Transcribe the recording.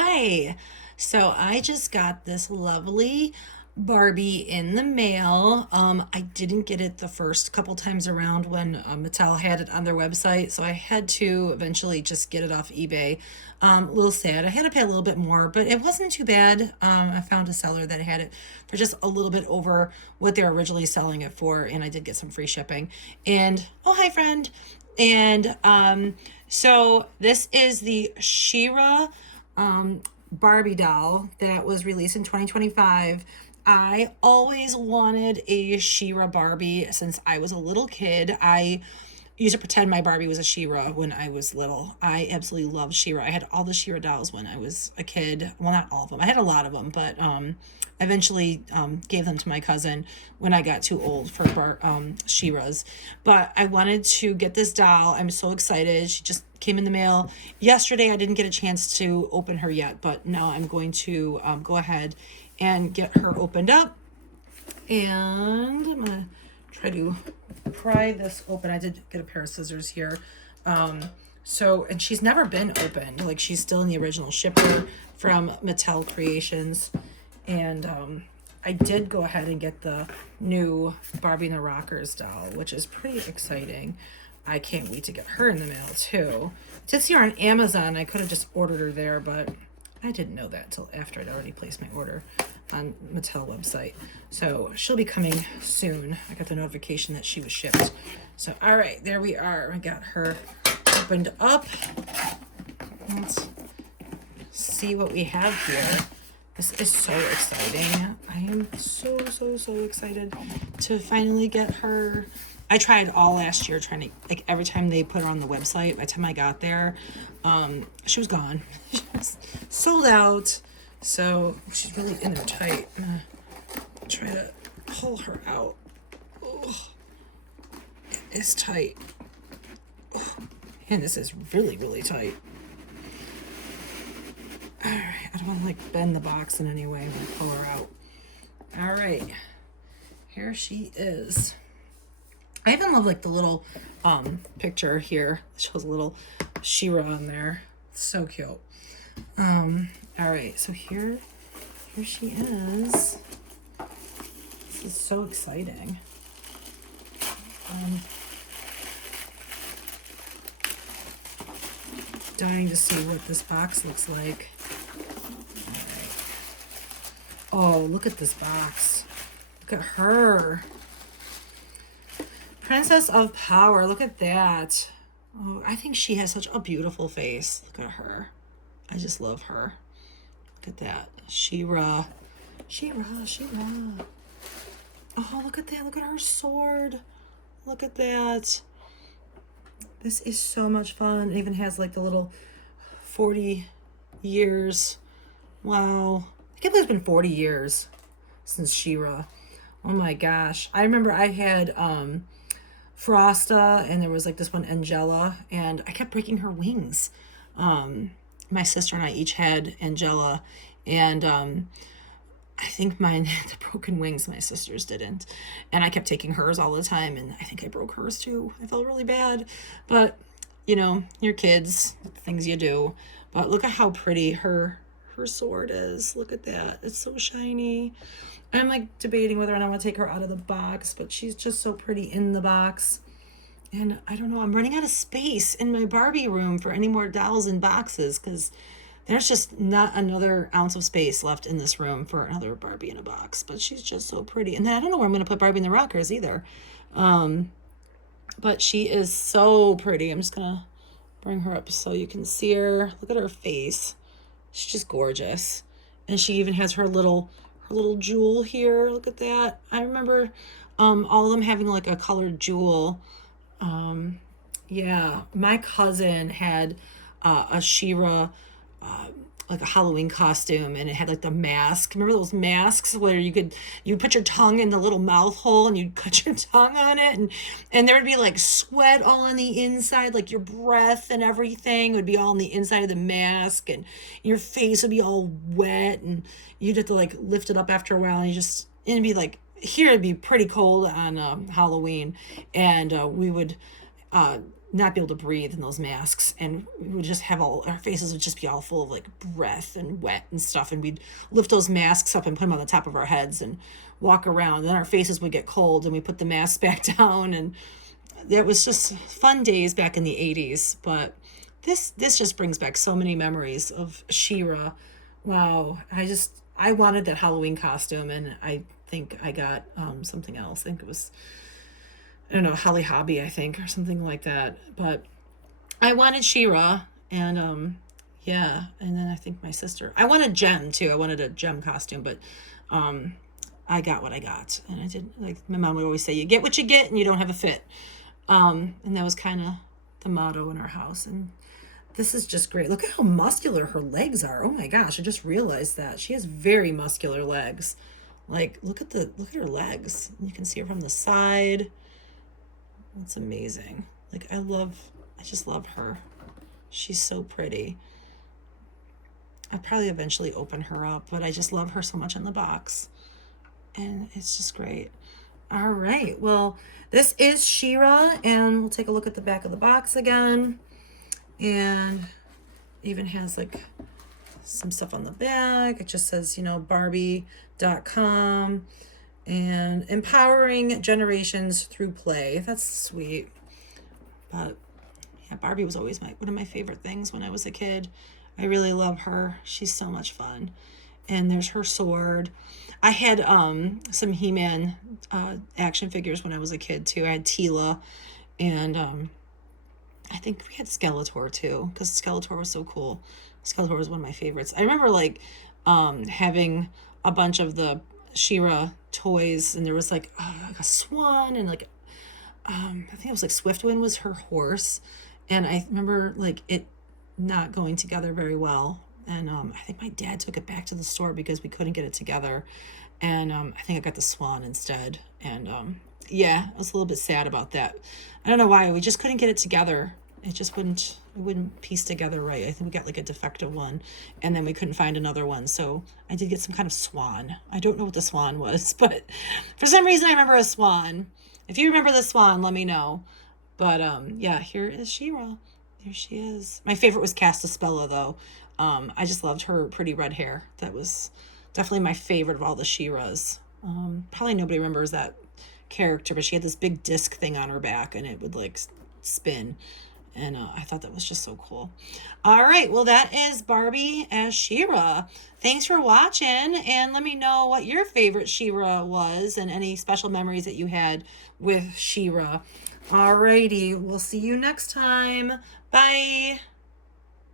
Hi. So I just got this lovely Barbie in the mail. I didn't get it the first couple times around when Mattel had it on their website, so I had to eventually just get it off eBay. A little sad. I had to pay a little bit more, but it wasn't too bad. I found a seller that had it for just a little bit over what they were originally selling it for, and I did get some free shipping. And oh, hi, friend. And so this is the Shira Barbie doll that was released in 2025. I always wanted a Shira Barbie since I was a little kid. I used to pretend my Barbie was a Shira when I was little. I absolutely loved Shira. I had all the Shira dolls when I was a kid. Well, not all of them. I had a lot of them, but I eventually gave them to my cousin when I got too old for Shira's. But I wanted to get this doll. I'm so excited. She just came in the mail yesterday. I didn't get a chance to open her yet, but now I'm going to go ahead and get her opened up. And I'm gonna try to pry this open. I did get a pair of scissors here. And she's never been opened. Like, she's still in the original shipper from Mattel Creations. And I did go ahead and get the new Barbie and the Rockers doll, which is pretty exciting. I can't wait to get her in the mail too. It says here on Amazon. I could have just ordered her there, but I didn't know that until after I'd already placed my order on Mattel website. So she'll be coming soon. I got the notification that she was shipped. So, all right, there we are. I got her opened up. Let's see what we have here. This is so exciting. I am so excited to finally get her. I tried all last year trying to, like, every time they put her on the website, by the time I got there, she was gone. She was sold out. So she's really in there tight. I'm gonna try to pull her out. Oh, it's tight. Oh, and this is really tight. All right, I don't want to like bend the box in any way. I'm gonna pull her out. All right, here she is. I even love like the little picture here. It shows a little Shira on there. So cute. All right, so here she is. This is so exciting. Dying to see what this box looks like. All right. Oh, look at this box. Look at her. Princess of Power. Look at that. Oh, I think she has such a beautiful face. Look at her. I just love her. Look at that. Shira. Oh, look at that. Look at her sword. Look at that. This is so much fun. It even has like the little 40 years. Wow. I can't believe it's been 40 years since Shira. Oh my gosh. I remember I had Frosta, and there was like this one Angela, and I kept breaking her wings. My sister and I each had Angela, and I think mine had the broken wings. My sister's didn't, and I kept taking hers all the time, and I think I broke hers too. I felt really bad, but you know, your kids, things you do. But look at how pretty her sword is. Look at that. It's so shiny. I'm like debating whether or not I want to take her out of the box, but she's just so pretty in the box. And I don't know, I'm running out of space in my Barbie room for any more dolls and boxes because there's just not another ounce of space left in this room for another Barbie in a box. But she's just so pretty. And then I don't know where I'm going to put Barbie in the Rockers either. But she is so pretty. I'm just going to bring her up so you can see her. Look at her face. She's just gorgeous. And she even has her little jewel here. Look at that. I remember all of them having like a colored jewel. Yeah, my cousin had a Shira, like a Halloween costume, and it had like the mask. Remember those masks where you put your tongue in the little mouth hole and you'd cut your tongue on it, and there would be like sweat all on the inside, like your breath and everything would be all on the inside of the mask, and your face would be all wet, and you'd have to like lift it up after a while, and it'd be like, here it'd be pretty cold on Halloween, and we would not be able to breathe in those masks, and we would just have all our faces would just be all full of like breath and wet and stuff, and we'd lift those masks up and put them on the top of our heads and walk around, and our faces would get cold and we put the masks back down, and it was just fun days back in the 80s. But this just brings back so many memories of She-Ra. Wow, I wanted that Halloween costume, and I think I got something else. I think it was, I don't know, Holly Hobby, I think, or something like that. But I wanted She-Ra, and yeah, and then I think my sister. I wanted Gem too. I wanted a Gem costume, but I got what I got, and I did, like my mom would always say, you get what you get, and you don't have a fit. And that was kind of the motto in our house. And this is just great. Look at how muscular her legs are. Oh my gosh, I just realized that she has very muscular legs. Like look at her legs. You can see her from the side. It's amazing. Like I just love her. She's so pretty. I'll probably eventually open her up, but I just love her so much in the box. And it's just great. All right, well, this is She-Ra, and we'll take a look at the back of the box again. And even has like some stuff on the back. It just says, Barbie.com and empowering generations through play. That's sweet. But yeah, Barbie was always one of my favorite things when I was a kid. I really love her. She's so much fun. And there's her sword. I had some He-Man action figures when I was a kid too. I had Tila, and I think we had Skeletor too, because Skeletor was so cool. Skeletor was one of my favorites. I remember like having a bunch of the She-Ra toys, and there was like a swan, and like I think it was like Swiftwind was her horse, and I remember like it not going together very well. And I think my dad took it back to the store because we couldn't get it together. And I think I got the swan instead. And yeah, I was a little bit sad about that. I don't know why. We just couldn't get it together. It wouldn't piece together right. I think we got like a defective one, and then we couldn't find another one. So I did get some kind of swan. I don't know what the swan was, but for some reason I remember a swan. If you remember the swan, let me know. But yeah, here is She-Ra. There she is. My favorite was Castaspella, though. I just loved her pretty red hair. That was definitely my favorite of all the She-Ras. Probably nobody remembers that character, but she had this big disc thing on her back, and it would like spin. And I thought that was just so cool. All right, well, that is Barbie as She-Ra. Thanks for watching, and let me know what your favorite She-Ra was and any special memories that you had with She-Ra. All righty, we'll see you next time. Bye.